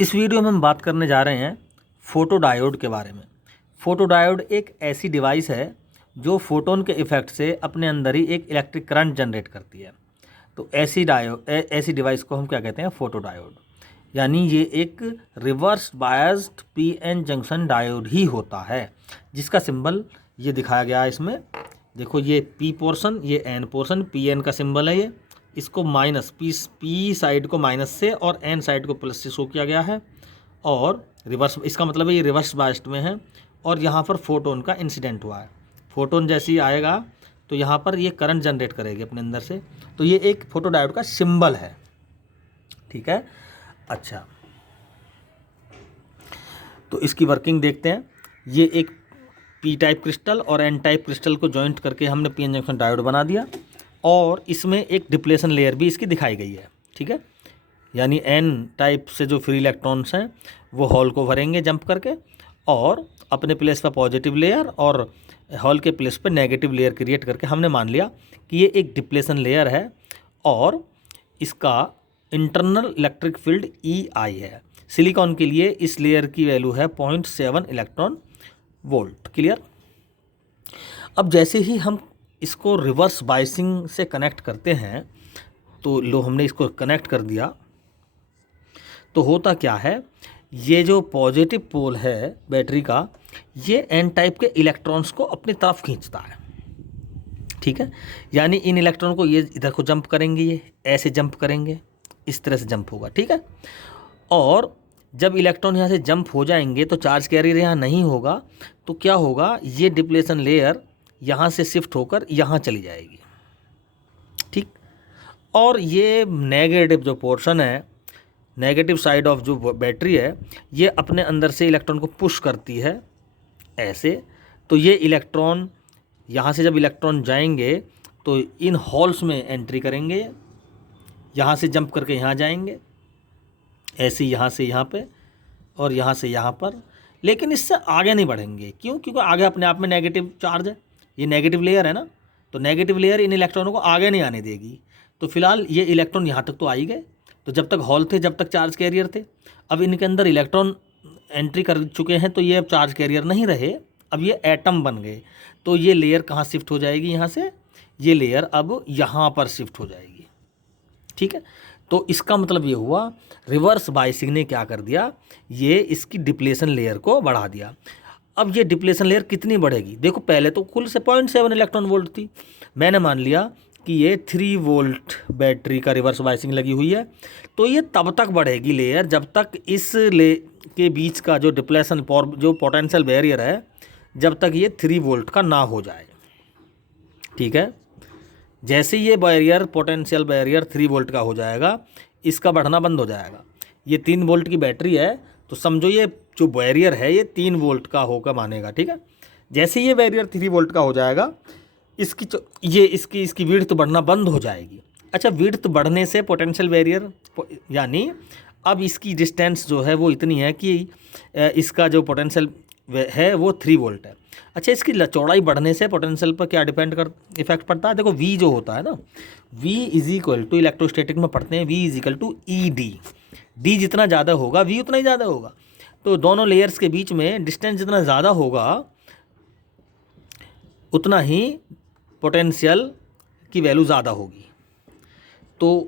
इस वीडियो में हम बात करने जा रहे हैं फोटोडायोड के बारे में। फोटोडायोड एक ऐसी डिवाइस है जो फोटोन के इफ़ेक्ट से अपने अंदर ही एक इलेक्ट्रिक करंट जनरेट करती है। तो ऐसी डिवाइस को हम क्या कहते हैं? फोटोडायोड। यानी ये एक reverse biased P N junction diode ही होता है, जिसका सिंबल ये दिखाया गया है इसमें। देखो, ये पी पोर्शन, ये एन पोर्शन, पी एन का सिंबल है ये। इसको माइनस पी साइड को माइनस से और एन साइड को प्लस से शो किया गया है, और रिवर्स, इसका मतलब है ये रिवर्स बायस्ड में है। और यहाँ पर फोटोन का इंसिडेंट हुआ है। फोटोन जैसे ही आएगा तो यहाँ पर ये करंट जनरेट करेगी अपने अंदर से। तो ये एक फोटोडायोड का सिंबल है, ठीक है। अच्छा, तो इसकी वर्किंग देखते हैं। ये एक पी टाइप क्रिस्टल और एन टाइप क्रिस्टल को जॉइंट करके हमने पी एन जंक्शन डायोड बना दिया, और इसमें एक डिप्लेशन लेयर भी इसकी दिखाई गई है, ठीक है। यानी एन टाइप से जो फ्री इलेक्ट्रॉन्स हैं वो हॉल को भरेंगे जंप करके, और अपने प्लेस पर पॉजिटिव लेयर और हॉल के प्लेस पर नेगेटिव लेयर क्रिएट करके हमने मान लिया कि ये एक डिप्लेशन लेयर है, और इसका इंटरनल इलेक्ट्रिक फील्ड EI है। सिलिकॉन के लिए इस लेयर की वैल्यू है 0.7 इलेक्ट्रॉन वोल्ट। क्लियर। अब जैसे ही हम इसको रिवर्स बायसिंग से कनेक्ट करते हैं, तो लो हमने इसको कनेक्ट कर दिया, तो होता क्या है, ये जो पॉजिटिव पोल है बैटरी का, ये एन टाइप के इलेक्ट्रॉन्स को अपनी तरफ खींचता है, ठीक है। यानी इन इलेक्ट्रॉन को ये इधर को जंप करेंगे, ये ऐसे जंप करेंगे, इस तरह से जंप होगा, ठीक है। और जब इलेक्ट्रॉन यहाँ से जंप हो जाएंगे तो चार्ज कैरियर यहाँ नहीं होगा, तो क्या होगा, ये डिप्लेशन लेयर यहाँ से शिफ्ट होकर यहाँ चली जाएगी, ठीक। और ये नेगेटिव जो पोर्शन है, नेगेटिव साइड ऑफ जो बैटरी है, ये अपने अंदर से इलेक्ट्रॉन को पुश करती है ऐसे। तो ये इलेक्ट्रॉन यहाँ से जब इलेक्ट्रॉन जाएंगे तो इन हॉल्स में एंट्री करेंगे, यहाँ से जंप करके यहाँ जाएंगे, ऐसे यहाँ से यहाँ पे और यहाँ से यहाँ पर, लेकिन इससे आगे नहीं बढ़ेंगे। क्यों? क्योंकि आगे अपने आप में नेगेटिव चार्ज है, ये नेगेटिव लेयर है ना, तो नेगेटिव लेयर इन इलेक्ट्रॉनों को आगे नहीं आने देगी। तो फिलहाल ये इलेक्ट्रॉन यहाँ तक तो आ ही गए, तो जब तक हॉल थे, जब तक चार्ज कैरियर थे। अब इनके अंदर इलेक्ट्रॉन एंट्री कर चुके हैं, तो ये अब चार्ज कैरियर नहीं रहे, अब ये एटम बन गए। तो ये लेयर कहाँ शिफ्ट हो जाएगी? यहाँ से ये लेयर अब यहाँ पर शिफ्ट हो जाएगी, ठीक है। तो इसका मतलब ये हुआ, रिवर्स बायसिंग ने क्या कर दिया, ये इसकी डिप्लेशन लेयर को बढ़ा दिया। अब ये डिप्लेशन लेयर कितनी बढ़ेगी? देखो, पहले तो कुल से 0.7 इलेक्ट्रॉन वोल्ट थी, मैंने मान लिया कि ये 3 वोल्ट बैटरी का रिवर्स बायसिंग लगी हुई है, तो ये तब तक बढ़ेगी लेयर जब तक इस ले के बीच का जो डिप्लेशन जो पोटेंशियल बैरियर है, जब तक ये 3 वोल्ट का ना हो जाए, ठीक है। जैसे ये बैरियर, पोटेंशियल बैरियर 3 वोल्ट का हो जाएगा, इसका बढ़ना बंद हो जाएगा। ये 3 वोल्ट की बैटरी है, तो समझो ये जो बैरियर है ये 3 वोल्ट का होकर मानेगा, ठीक है। जैसे ये बैरियर 3 वोल्ट का हो जाएगा, इसकी विड्थ बढ़ना बंद हो जाएगी। अच्छा, विड्थ बढ़ने से पोटेंशियल बैरियर, यानी अब इसकी डिस्टेंस जो है वो इतनी है कि इसका जो पोटेंशियल है वो 3 वोल्ट है। अच्छा, इसकी चौड़ाई बढ़ने से पोटेंशियल पर क्या इफेक्ट पड़ता है? देखो, V जो होता है ना, V is equal to, electrostatic में पढ़ते हैं, V is equal to ED। D जितना ज़्यादा होगा, V उतना ही ज़्यादा होगा। तो दोनों लेयर्स के बीच में डिस्टेंस जितना ज़्यादा होगा, उतना ही पोटेंशियल की वैल्यू ज़्यादा होगी। तो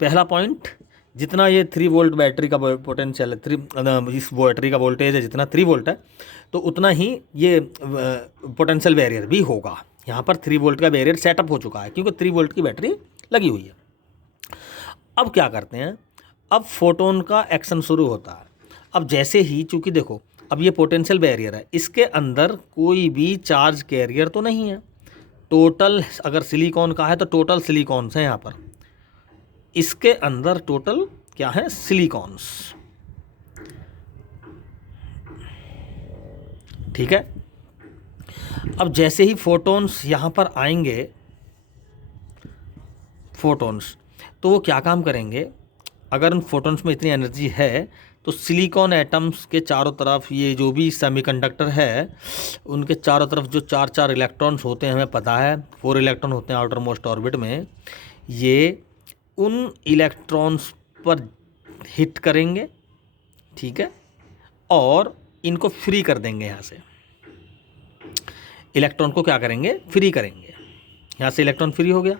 पहला पॉइंट, जितना ये 3 वोल्ट बैटरी का पोटेंशियल है, इस बैटरी का वोल्टेज है जितना 3 वोल्ट है, तो उतना ही ये पोटेंशियल बैरियर भी होगा। यहाँ पर 3 वोल्ट का बैरियर सेटअप हो चुका है, क्योंकि 3 वोल्ट की बैटरी लगी हुई है। अब क्या करते हैं, अब फोटोन का एक्शन शुरू होता है। अब जैसे ही, चूँकि देखो, अब ये पोटेंशियल बैरियर है, इसके अंदर कोई भी चार्ज कैरियर तो नहीं है। टोटल अगर सिलिकॉन का है तो टोटल सिलिकॉन्स हैं यहाँ पर, इसके अंदर टोटल क्या है? सिलिकॉन्स, ठीक है। अब जैसे ही फोटोन्स यहाँ पर आएंगे, फोटोन्स, तो वो क्या काम करेंगे? अगर उन फोटोन्स में इतनी एनर्जी है, तो सिलिकॉन एटम्स के चारों तरफ, ये जो भी सेमीकंडक्टर है, उनके चारों तरफ जो 4 इलेक्ट्रॉन्स होते हैं, हमें पता है 4 इलेक्ट्रॉन होते हैं आउटर मोस्ट ऑर्बिट में, ये उन इलेक्ट्रॉन्स पर हिट करेंगे ठीक है, और इनको फ्री कर देंगे यहाँ से, इलेक्ट्रॉन को क्या करेंगे, फ्री करेंगे। यहाँ से इलेक्ट्रॉन फ्री हो गया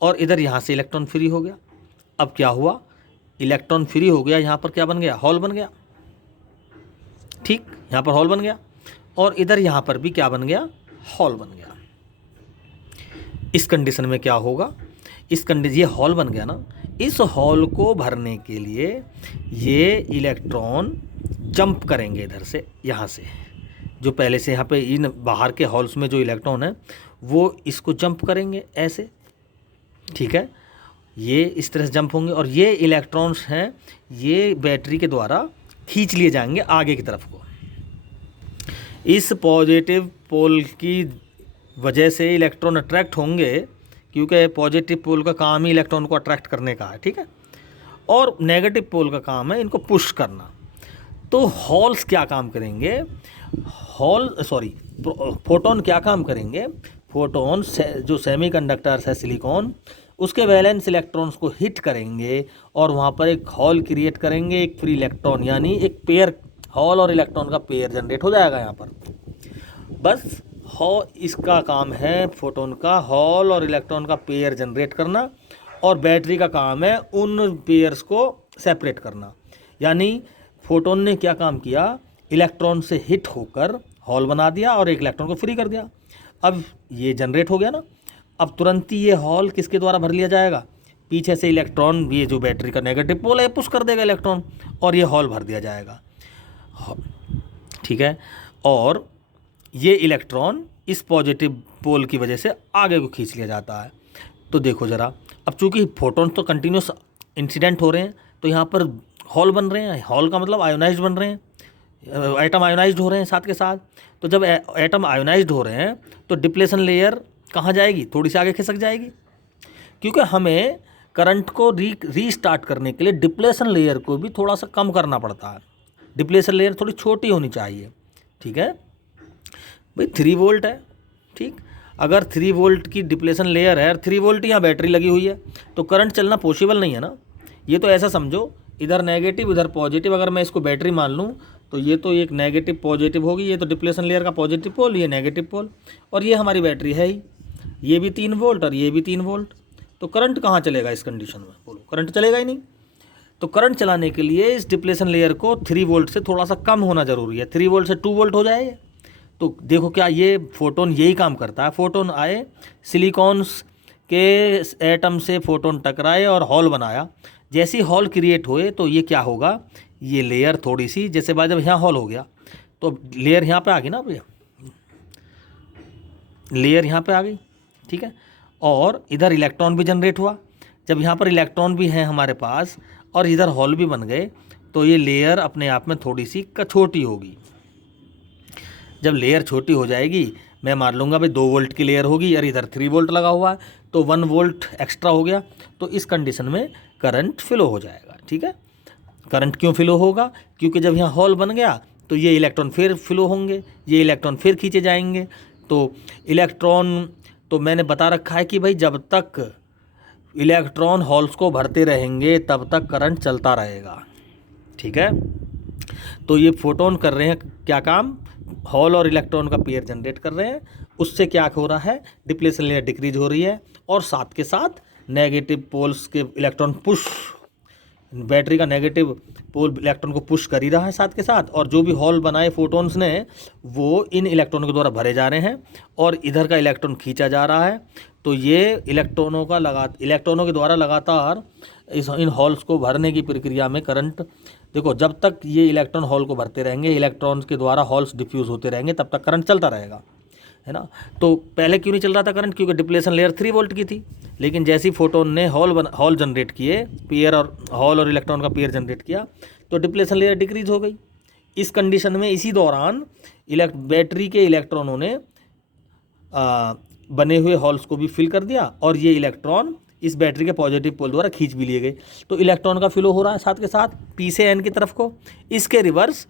और इधर यहाँ से इलेक्ट्रॉन फ्री हो गया। अब क्या हुआ, इलेक्ट्रॉन फ्री हो गया, यहाँ पर क्या बन गया, हॉल बन गया। ठीक, यहाँ पर हॉल बन गया और इधर यहाँ पर भी क्या बन गया, हॉल बन गया। इस कंडीशन में क्या होगा, इस कंडीशन, ये हॉल बन गया ना, इस हॉल को भरने के लिए ये इलेक्ट्रॉन जंप करेंगे इधर से, यहाँ से, जो पहले से यहाँ पे इन बाहर के हॉल्स में जो इलेक्ट्रॉन है वो इसको जंप करेंगे ऐसे। ठीक है, ये इस तरह से जंप होंगे और ये इलेक्ट्रॉन्स हैं, ये बैटरी के द्वारा खींच लिए जाएंगे आगे की तरफ को। इस पॉजिटिव पोल की वजह से इलेक्ट्रॉन अट्रैक्ट होंगे, क्योंकि पॉजिटिव पोल का काम ही इलेक्ट्रॉन को अट्रैक्ट करने का है। ठीक है, और नेगेटिव पोल का काम है इनको पुश करना। तो हॉल्स क्या काम करेंगे, फोटोन क्या काम करेंगे, फोटोन जो सेमीकंडक्टर्स है सिलिकॉन, उसके वैलेंस इलेक्ट्रॉन्स को हिट करेंगे और वहाँ पर एक हॉल क्रिएट करेंगे, एक फ्री इलेक्ट्रॉन, यानी एक पेयर, हॉल और इलेक्ट्रॉन का पेयर जनरेट हो जाएगा यहाँ पर। बस इसका काम है फोटोन का, हॉल और इलेक्ट्रॉन का पेयर जनरेट करना, और बैटरी का काम है उन पेयर्स को सेपरेट करना। यानी फोटोन ने क्या काम किया, इलेक्ट्रॉन से हिट होकर हॉल बना दिया और एक इलेक्ट्रॉन को फ्री कर दिया। अब ये जनरेट हो गया ना, अब तुरंत ही ये हॉल किसके द्वारा भर लिया जाएगा, पीछे से इलेक्ट्रॉन, ये जो बैटरी का नेगेटिव पोल है पुश कर देगा इलेक्ट्रॉन और ये हॉल भर दिया जाएगा। ठीक है, और ये इलेक्ट्रॉन इस पॉजिटिव पोल की वजह से आगे को खींच लिया जाता है। तो देखो ज़रा, अब चूंकि फोटोन तो कंटिन्यूस इंसिडेंट हो रहे हैं, तो यहाँ पर हॉल बन रहे हैं, हॉल का मतलब आयोनाइज्ड बन रहे हैं, एटम आयोनाइज्ड हो रहे हैं साथ के साथ। तो जब एटम आयोनाइज्ड हो रहे हैं तो डिप्लेशन लेयर कहाँ जाएगी, थोड़ी सी आगे खिसक जाएगी, क्योंकि हमें करंट को रीस्टार्ट करने के लिए डिप्लेशन लेयर को भी थोड़ा सा कम करना पड़ता है। डिप्लेशन लेयर थोड़ी छोटी होनी चाहिए। ठीक है भाई, 3 वोल्ट है। ठीक, अगर 3 वोल्ट की डिप्लेशन लेयर है और 3 वोल्ट यहाँ बैटरी लगी हुई है, तो करंट चलना पॉसिबल नहीं है ना। ये तो ऐसा समझो, इधर नेगेटिव इधर पॉजिटिव, अगर मैं इसको बैटरी मान लूँ तो ये तो एक नेगेटिव पॉजिटिव होगी, ये तो डिप्लेशन लेयर का पॉजिटिव पोल, ये नेगेटिव पोल, और ये हमारी बैटरी है ही, ये भी 3 वोल्ट और ये भी 3 वोल्ट। तो करंट कहाँ चलेगा इस कंडीशन में, बोलो, करंट चलेगा ही नहीं। तो करंट चलाने के लिए इस डिप्लेशन लेयर को 3 वोल्ट से थोड़ा सा कम होना ज़रूरी है। 3 वोल्ट से 2 वोल्ट हो जाए। तो देखो क्या ये फोटोन यही काम करता है। फोटोन आए, सिलिकॉन्स के एटम से फोटोन टकराए और हॉल बनाया। जैसे ही हॉल क्रिएट हुए तो ये क्या होगा, ये लेयर थोड़ी सी, जैसे बाद जब यहाँ हॉल हो गया तो लेयर यहाँ पे आ गई ना भैया, लेयर यहाँ पे आ गई। ठीक है, और इधर इलेक्ट्रॉन भी जनरेट हुआ। जब यहाँ पर इलेक्ट्रॉन भी हैं हमारे पास और इधर हॉल भी बन गए, तो ये लेयर अपने आप में थोड़ी सी छोटी होगी। जब लेयर छोटी हो जाएगी, मैं मान लूँगा भाई 2 वोल्ट की लेयर होगी और इधर 3 वोल्ट लगा हुआ है, तो 1 वोल्ट एक्स्ट्रा हो गया। तो इस कंडीशन में करंट फ्लो हो जाएगा। ठीक है, करंट क्यों फ्लो होगा, क्योंकि जब यहाँ हॉल बन गया तो ये इलेक्ट्रॉन फिर फ्लो होंगे, ये इलेक्ट्रॉन फिर खींचे जाएंगे। तो इलेक्ट्रॉन, तो मैंने बता रखा है कि भाई जब तक इलेक्ट्रॉन हॉल्स को भरते रहेंगे तब तक करंट चलता रहेगा। ठीक है, तो ये फोटोन कर रहे हैं क्या काम, हॉल और इलेक्ट्रॉन का पेयर जनरेट कर रहे हैं। उससे क्या हो रहा है, डिप्लेशन लेयर डिक्रीज हो रही है और साथ के साथ नेगेटिव पोल्स के इलेक्ट्रॉन पुश, बैटरी का नेगेटिव पोल इलेक्ट्रॉन को पुश कर ही रहा है साथ के साथ, और जो भी हॉल बनाए फोटोन्स ने वो इन इलेक्ट्रॉनों के द्वारा भरे जा रहे हैं और इधर का इलेक्ट्रॉन खींचा जा रहा है। तो ये इलेक्ट्रॉनों के द्वारा लगातार इन हॉल्स को भरने की प्रक्रिया में करंट, देखो जब तक ये इलेक्ट्रॉन हॉल को भरते रहेंगे, इलेक्ट्रॉन्स के द्वारा हॉल्स डिफ्यूज़ होते रहेंगे, तब तक करंट चलता रहेगा, है ना। तो पहले क्यों नहीं चल रहा था करंट, क्योंकि डिप्लेशन लेयर 3 वोल्ट की थी। लेकिन जैसे ही फोटोन ने हॉल जनरेट किए, पेयर और हॉल और इलेक्ट्रॉन का पेयर जनरेट किया, तो डिप्लेशन लेयर डिक्रीज हो गई। इस कंडीशन में इसी दौरान बैटरी के इलेक्ट्रॉनों ने बने हुए हॉल्स को भी फिल कर दिया और ये इलेक्ट्रॉन इस बैटरी के पॉजिटिव पोल द्वारा खींच भी लिए गए। तो इलेक्ट्रॉन का फ्लो हो रहा है साथ के साथ पी से एन की तरफ को, इसके रिवर्स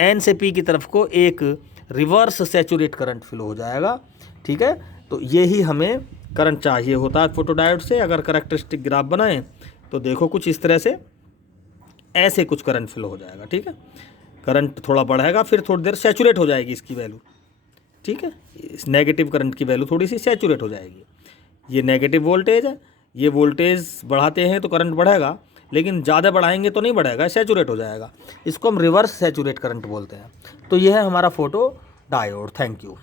एन से पी की तरफ को एक रिवर्स सैचुरेट करंट फ्लो हो जाएगा। ठीक है, तो यही हमें करंट चाहिए होता है फोटोडायोड से। अगर कैरेक्टरिस्टिक ग्राफ बनाएं तो देखो कुछ इस तरह से ऐसे कुछ करंट फ्लो हो जाएगा, ठीक है। करंट थोड़ा बढ़ेगा, फिर थोड़ी देर सैचुरेट हो जाएगी इसकी वैल्यू, ठीक है। इस नेगेटिव करंट की वैल्यू थोड़ी सी सैचुरेट हो जाएगी। ये नेगेटिव वोल्टेज है, ये वोल्टेज बढ़ाते हैं तो करंट बढ़ेगा, लेकिन ज़्यादा बढ़ाएंगे तो नहीं बढ़ेगा, सैचुरेट हो जाएगा। इसको हम रिवर्स सैचुरेट करंट बोलते हैं। तो ये है हमारा फोटो डायोड। Thank you.